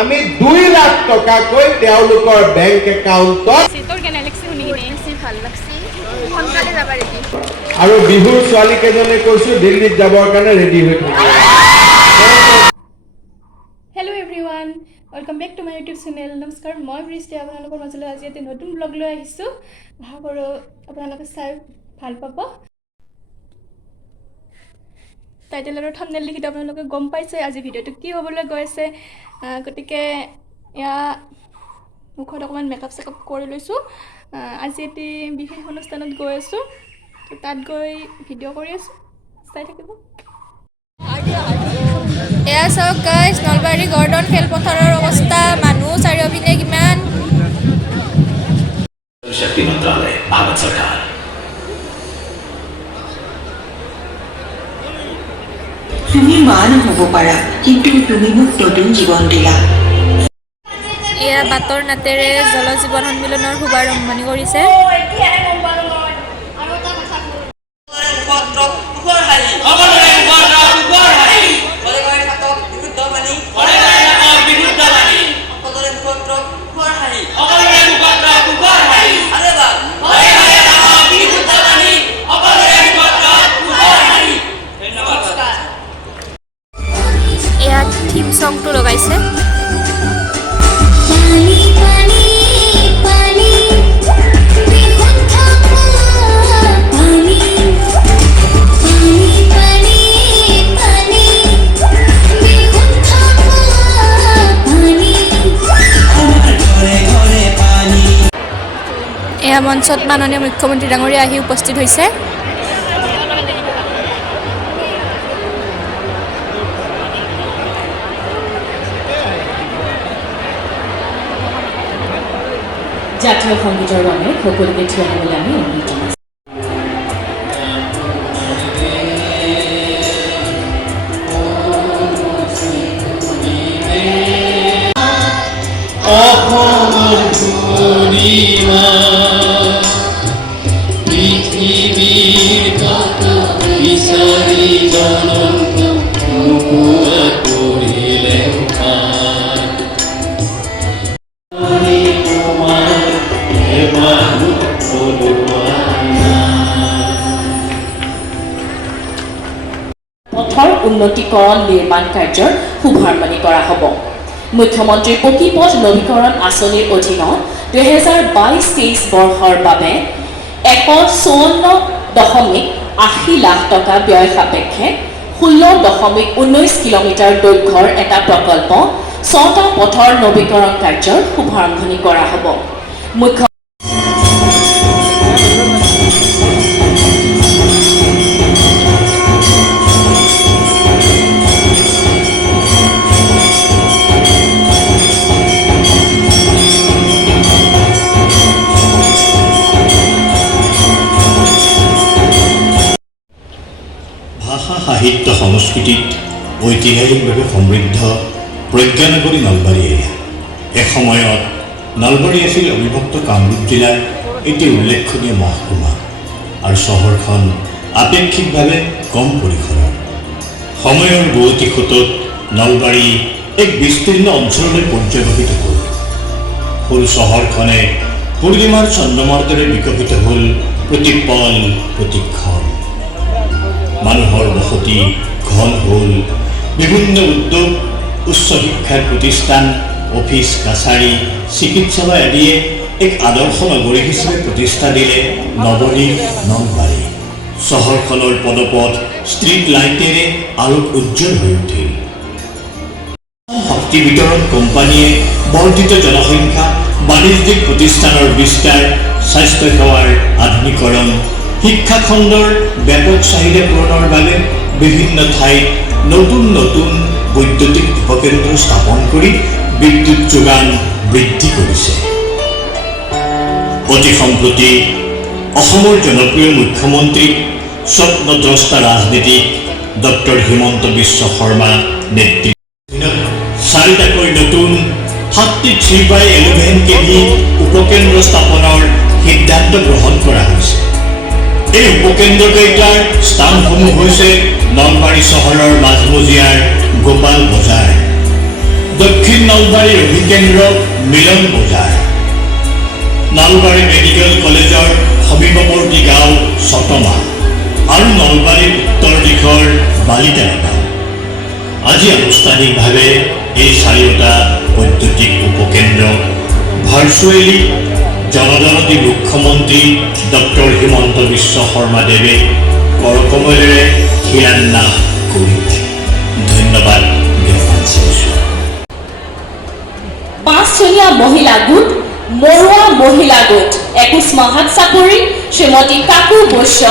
আমি 2 লাখ টকাকৈ তেওঁলোকৰ বেংক একাউণ্টত আৰু বিহুৰ ছোৱালী কেইজনে কৈছো দিল্লীত যাবৰ কাৰণে ৰেডি হৈ থাকে। Hello' everyone, welcome back to my YouTube channel. নমস্কাৰ, মই বৃষ্টি আপোনালোকৰ মাজলৈ আজি এটা নতুন ব্লগ লৈ আহিছোঁ। আশা কৰোঁ আপোনালোকে চাই ভাল পাব। টাইটেল আৰু থাম্বনেইল দেখি আপোনালোকে গম পাইছে আজি ভিডিঅ'টো কি হ'বলৈ গৈ আছে। গতিকে এয়া মুখত অকণমান মেকআপ চেকআপ কৰি লৈছোঁ। আজি এটি বিশেষ অনুষ্ঠানত গৈ আছোঁ, তো তাত গৈ ভিডিঅ' কৰি আছোঁ, চাই থাকিব। এয়া চাওক গাইজ, নলবাৰী গৰ্ডন খেলপথাৰৰ অৱস্থা, মানুহ চাৰিওপিনে কিমান। शक्ति मंत्रालय, भारत सरकार। তুমি মা নহ'ব পাৰা, কিন্তু তুমি মোক নতুন জীৱন দিলা। এয়া বাটৰ নাটেৰে জল জীৱন সন্মিলনৰ শুভাৰম্ভণি কৰিছে। এয়া থিম সংটো লগাইছে। এয়া মঞ্চত মাননীয় মুখ্যমন্ত্ৰী ডাঙৰীয়া আহি উপস্থিত হৈছে। জাতীয় সংগীতৰ বাবে সকলোকে থিয় হ'বলৈ আমি অনুৰোধ জনাইছোঁ। পথৰ উন্নতিকৰণ নিৰ্মাণ কাৰ্যৰ শুভাৰম্ভণি কৰা হ'ব। মুখ্যমন্ত্ৰীৰ পকীপথ নৱীকৰণ আঁচনিৰ অধীনত 2022-23 বৰ্ষৰ বাবে 154.80 লাখ টকা ব্যয় সাপেক্ষে 16.19 কিলোমিটাৰ দৈৰ্ঘ্যৰ এটা প্ৰকল্প 6টা পথৰ নৱীকৰণ কাৰ্যৰ শুভাৰম্ভণি কৰা হ'ব। ভাষা সাহিত্য সংস্কৃতিত ঐতিহাসিকভাৱে সমৃদ্ধ প্ৰজ্ঞানগৰী নলবাৰী এৰিয়া। এসময়ত নলবাৰী আছিল অবিভক্ত কামৰূপ জিলাৰ এটি উল্লেখনীয় মহকুমা আৰু চহৰখন আপেক্ষিকভাৱে কম পৰিসৰৰ। সময়ৰ বুৱতী সোঁতত নলবাৰী এক বিস্তীৰ্ণ অঞ্চললৈ পৰ্যবেক্ষিত হ'ল। সৰু চহৰখনে পূৰ্ণিমাৰ চন্দ্ৰমাৰ দৰে বিকশিত হ'ল প্ৰতি পল প্ৰতি ক্ষণ। মানুহৰ বসতি ঘন হ'ল, বিভিন্ন উদ্যোগ, উচ্চ শিক্ষাৰ প্ৰতিষ্ঠান, অফিচ কাছাৰী, চিকিৎসালয় আদিয়ে এক আদৰ্শ নগৰী হিচাপে প্ৰতিষ্ঠা দিলে নগৰীৰ নলবাৰী। চহৰখনৰ পদপথ ষ্ট্ৰীট লাইটেৰে আলোক উজ্জ্বল হৈ উঠিল। শক্তি বিতৰণ কোম্পানীয়ে বৰ্ধিত জনসংখ্যা, বাণিজ্যিক প্ৰতিষ্ঠানৰ বিস্তাৰ, স্বাস্থ্যসেৱাৰ আধুনিকৰণ, শিক্ষা খণ্ডৰ ব্যাপক চাহিদা পূৰণৰ বাবে বিভিন্ন ঠাইত নতুন নতুন বৈদ্যুতিক উপকেন্দ্ৰ স্থাপন কৰি বিদ্যুৎ যোগান বৃদ্ধি কৰিছে। অতি সম্প্ৰতি অসমৰ জনপ্ৰিয় মুখ্যমন্ত্ৰী স্বপ্নদ্ৰষ্টা ৰাজনীতিক ডক্টৰ হিমন্ত বিশ্ব শৰ্মা নেতৃত্বত 4টাকৈ নতুন 33/11 kV উপকেন্দ্ৰ স্থাপনৰ সিদ্ধান্ত গ্ৰহণ কৰা হৈছে। এই উপকেন্দ্ৰকেইটাৰ স্থানসমূহ হৈছে নলবাৰী চহৰৰ মাজমজিয়াৰ গোপাল বজাৰ, দক্ষিণ নলবাৰীৰ অভিকেন্দ্ৰ মিলন বজাৰ, নলবাৰী মেডিকেল কলেজৰ সমীপৱৰ্তী গাঁও চটমা আৰু নলবাৰীৰ উত্তৰ দিশৰ বালিতেৰা গাঁও। আজি আনুষ্ঠানিকভাৱে এই চাৰিওটা বৈদ্যুতিক উপকেন্দ্ৰ ভাৰ্চুৱেলি জনজাতি মুখ্যমন্ত্ৰী ডক্টৰ হিমন্ত বিশ্ব শৰ্মাদেৱে কৰকমলেৰে শিলান্যাস কৰিছে। ধন্যবাদ জ্ঞাপন কৰিছোঁ। 5জনীয়া মহিলা গোট মৰুৱা মহিলা গোট 21 মাহাত চাকৰি শ্ৰীমতী কাকু বৈশ্য,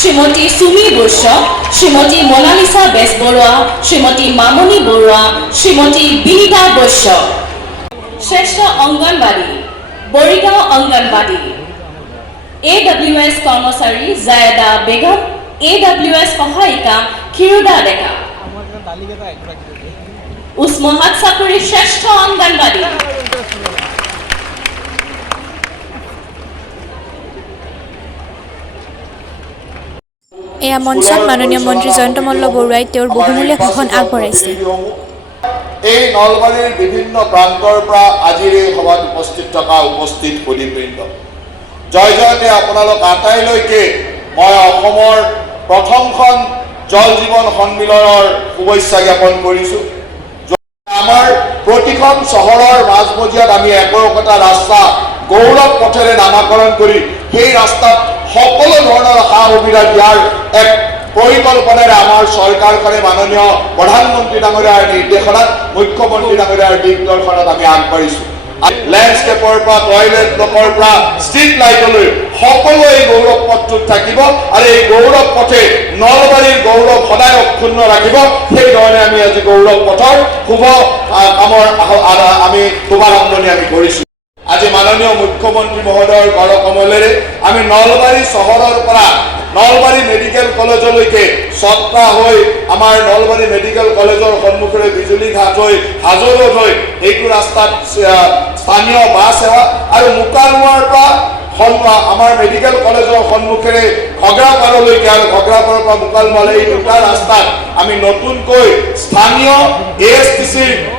শ্ৰীমতী সুমি বৈশ্য, শ্ৰীমতী মনালিসা বেজবৰুৱা, শ্ৰীমতী মামনি বৰুৱা, শ্ৰীমতী বিনিতা বৈশ্য। শ্ৰেষ্ঠ অংগনবাড়ী বৰিগাঁও অংগনবাড়ী, AWS কৰ্মচাৰী জায়েদা বেগম, AWS সহায়িকা ক্ষীৰোদা ডেকা। উস্মহাত চাকৰি শ্ৰেষ্ঠ অংগনবাড়ী। এয়া মঞ্চত মাননীয় মন্ত্ৰী জয়ন্ত মল্ল বৰুৱাই তেওঁৰ বহুমূলীয়া ভাষণ আগবঢ়াইছে। এই নলবাৰীৰ বিভিন্ন প্ৰান্তৰ পৰা আজিৰ এই সভাত উপস্থিত থকা উপস্থিত সুধীবৃন্দ, জয় জয়তে আপোনালোক আটাইলৈকে মই অসমৰ প্ৰথমখন জল জীৱন সন্মিলনৰ শুভেচ্ছা জ্ঞাপন কৰিছোঁ। আমাৰ প্ৰতিখন চহৰৰ মাজমজিয়াত আমি একোটা ৰাস্তা গৌৰৱ পথেৰে নামাকৰণ কৰি সেই ৰাস্তাত সকলো ধৰণৰ সা সুবিধা দিয়াৰ এক পৰিকল্পনাৰে আমাৰ চৰকাৰখনে মাননীয় প্ৰধানমন্ত্ৰী ডাঙৰীয়াৰ নিৰ্দেশনাত মুখ্যমন্ত্ৰী ডাঙৰীয়াৰ দিগদৰ্শনত আমি আগবাঢ়িছোঁ। লেণ্ডস্কেপৰ পৰা টয়লেট ব্লকৰ পৰা ষ্ট্ৰীট লাইটলৈ সকলো এই গৌৰৱ পথটোত থাকিব আৰু এই গৌৰৱ পথে নলবাৰীৰ গৌৰৱ সদায় অক্ষুণ্ণ ৰাখিব। সেইধৰণে আমি আজি গৌৰৱ পথৰ শুভ কামৰ আমি শুভাৰম্ভণি আমি কৰিছোঁ। আজি মাননীয় মুখ্যমন্ত্ৰী মহোদয়ৰ কৰকমলেৰে আমি নলবাৰী চহৰৰ পৰা নলবাৰী মেডিকেল কলেজলৈকে ছত্ৰা হৈ আমাৰ নলবাৰী মেডিকেল কলেজৰ সন্মুখেৰে বিজুলী ঘাট হৈ হাজোৰত হৈ এইটো ৰাস্তাত স্থানীয় বাছ সেৱা আৰু মুকালমুৱাৰ পৰা আমাৰ মেডিকেল কলেজৰ সন্মুখেৰে ঘগ্ৰাপাৰলৈকে আৰু ঘগ্ৰাপাৰৰ পৰা মুকালমুৱালৈ এই দুটা ৰাস্তাত আমি নতুনকৈ স্থানীয় ASTC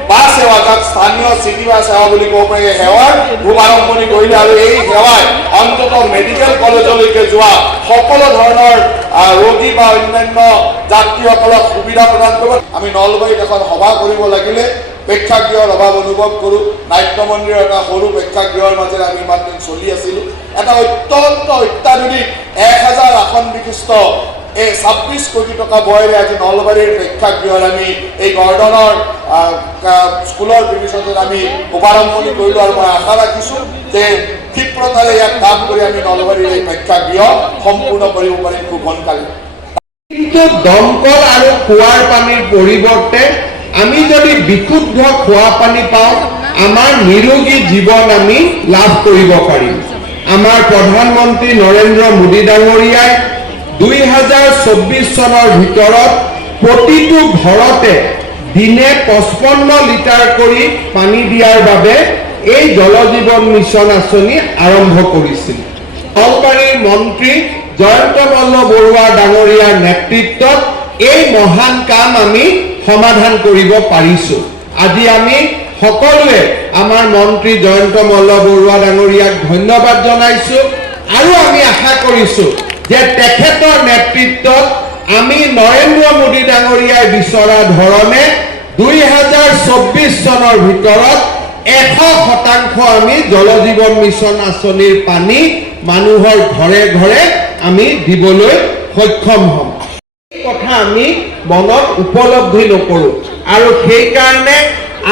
বাছ সেৱা, যাক স্থানীয় চিটি বাছ সেৱা বুলি ক'ব পাৰি, সেৱাৰ শুভাৰম্ভণি কৰিলে আৰু এই সেৱাই অন্ততঃ মেডিকেল কলেজলৈকে যোৱা সকলো ধৰণৰ ৰোগী বা অন্যান্য যাত্ৰীসকলক সুবিধা প্ৰদান কৰিব। আমি নলবাৰীত এখন সভা কৰিব লাগিলে প্ৰেক্ষাগৃহৰ অভাৱ অনুভৱ কৰোঁ। নাট্য মন্দিৰৰ এটা সৰু প্ৰেক্ষাগৃহৰ মাজেৰে আমি ইমান দিন চলি আছিলোঁ। এটা অত্যন্ত অত্যাধুনিক 1000 আসন বিশিষ্ট এই 26 কোটি টকা ব্যয়েৰে আজি নলবাৰীৰ প্ৰেক্ষাগৃহত আমি এই গৰ্ডনৰ স্কুলৰ প্ৰিমিচত আমি শুভাৰম্ভণি কৰিলোঁ আৰু মই আশা ৰাখিছোঁ যে ক্ষীপ্ৰতাৰে ইয়াক কাম কৰি আমি নলবাৰীৰ এই প্ৰেক্ষাগৃহ সম্পূৰ্ণ কৰিব পাৰিম খুব সোনকালে। কিন্তু দমকল আৰু কুঁৱাৰ পানীৰ পৰিৱৰ্তে আমি যদি বিশুদ্ধ খোৱা পানী পাওঁ, আমাৰ নিৰোগী জীৱন আমি লাভ কৰিব পাৰিম। আমাৰ প্ৰধানমন্ত্ৰী নৰেন্দ্ৰ মোদী ডাঙৰীয়াই 2024 চনৰ ভিতৰত প্ৰতিটো ঘৰতে দিনে 55 লিটাৰ কৰি পানী দিয়াৰ বাবে এই জল জীৱন মিছন আঁচনি আৰম্ভ কৰিছিল। নলবাৰীৰ মন্ত্ৰী জয়ন্ত মল্ল বৰুৱা ডাঙৰীয়াৰ নেতৃত্বত এই মহান কাম আমি সমাধান কৰিব পাৰিছোঁ। আজি আমি সকলোৱে আমাৰ মন্ত্ৰী জয়ন্ত মল্ল বৰুৱা ডাঙৰীয়াক ধন্যবাদ জনাইছোঁ আৰু আমি আশা কৰিছোঁ যে তেখেতৰ নেতৃত্বত আমি নৰেন্দ্ৰ মোদী ডাঙৰীয়াই বিচৰা ধৰণে 2024 চনৰ ভিতৰত 100% আমি জল জীৱন মিছন আঁচনিৰ পানী মানুহৰ ঘৰে ঘৰে আমি দিবলৈ সক্ষম হ'ম। এই কথা আমি মনত উপলব্ধি নকৰোঁ আৰু সেইকাৰণে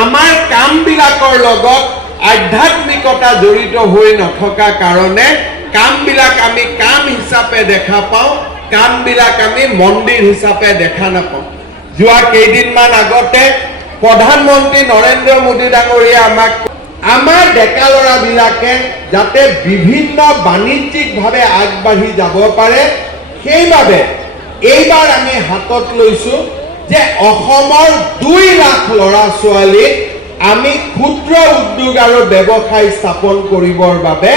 আমাৰ কামবিলাকৰ লগত আধ্যাত্মিকতা জড়িত হৈ নথকা কাৰণে কামবিলাক আমি কাম হিচাপে দেখা পাওঁ, কামবিলাক আমি মন্দিৰ হিচাপে দেখা নাপাওঁ। যোৱা কেইদিনমান আগতে প্ৰধানমন্ত্ৰী নৰেন্দ্ৰ মোদী ডাঙৰীয়া আমাক আমাৰ ডেকা ল'ৰাবিলাকে যাতে বিভিন্ন বাণিজ্যিকভাৱে আগবাঢ়ি যাব পাৰে, সেইবাবে এইবাৰ আমি হাতত লৈছোঁ যে অসমৰ 2 লাখ ল'ৰা ছোৱালীক আমি ক্ষুদ্ৰ উদ্যোগ আৰু ব্যৱসায় স্থাপন কৰিবৰ বাবে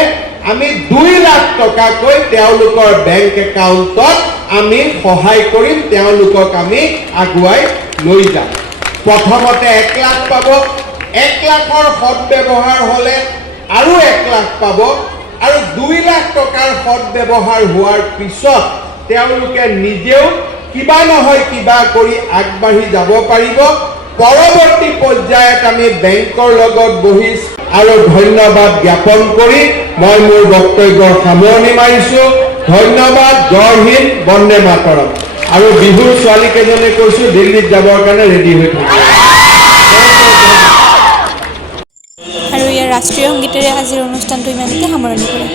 আমি 2 লাখ টকাকৈ তেওঁলোকৰ বেংক একাউণ্টত আমি সহায় কৰিম, তেওঁলোকক আমি আগুৱাই লৈ যাম। প্ৰথমতে 1 লাখ পাব, 1 লাখৰ সৎব্যৱহাৰ হ'লে আৰু 1 লাখ পাব আৰু 2 লাখ টকাৰ সৎব্যৱহাৰ হোৱাৰ পিছত তেওঁলোকে নিজেও কিবা নহয় কিবা কৰি আগবাঢ়ি যাব পাৰিব। পৰৱৰ্তী পৰ্যায়ত আমি বেংকৰ লগত বহি আৰু ধন্যবাদ জ্ঞাপন কৰি মই মোৰ বক্তব্যৰ সামৰণি মাৰিছোঁ। ধন্যবাদ, জয় হিন্দ, বন্দে মাতৰম। আৰু বিহুৰ ছোৱালীকেইজনে কৈছোঁ দিল্লীত যাবৰ কাৰণে ৰেডি হৈ থাকিব। আৰু ইয়াৰ ৰাষ্ট্ৰীয় সংগীতেৰে আজিৰ অনুষ্ঠানটো ইমানতে সামৰণি কৰে।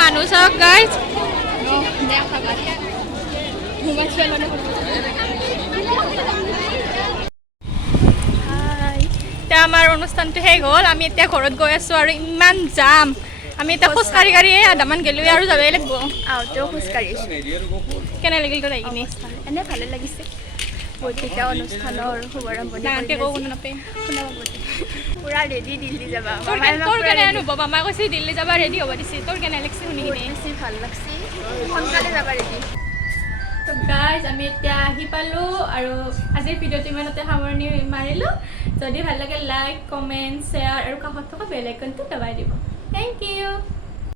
মানুহ চাওক গাইজ এতিয়া আমাৰ অনুষ্ঠানটো শেষ হ'ল। আমি এতিয়া ঘৰত গৈ আছোঁ আৰু ইমান যাম। আমি এতিয়া খোজকাঢ়ি কাঢ়িয়ে আধামান গেলোঁ আৰু যাবই লাগিব। আহোঁতেও খোজকাঢ়িছোঁ। কেনে লাগিল তোৰ আহি কিনে? এনে ভালে লাগিছে। বৈঠিকা অনুষ্ঠানৰ শুভাৰম্ভণি ডাঙৰকৈ কওঁ কোনো নাপায়। পুৰা ৰেডি দিল্লী যাবা। তোৰ কেনে অনুভৱ? আমাক কৈছে দিল্লী যাবা, ৰেডি হ'ব দিছে। তোৰ কেনে লাগিছে শুনি কিনে? বেছি ভাল লাগছে। সোনকালে যাবা ৰেডি। তো গাইজ আমি এতিয়া আহি পালোঁ আৰু আজিৰ ভিডিঅ'টো ইমানতে সামৰণি মাৰিলোঁ। যদি ভাল লাগে লাইক, কমেণ্ট, শ্বেয়াৰ আৰু কাষত থকা বেল আইকনটো দবাই দিব। Thank U.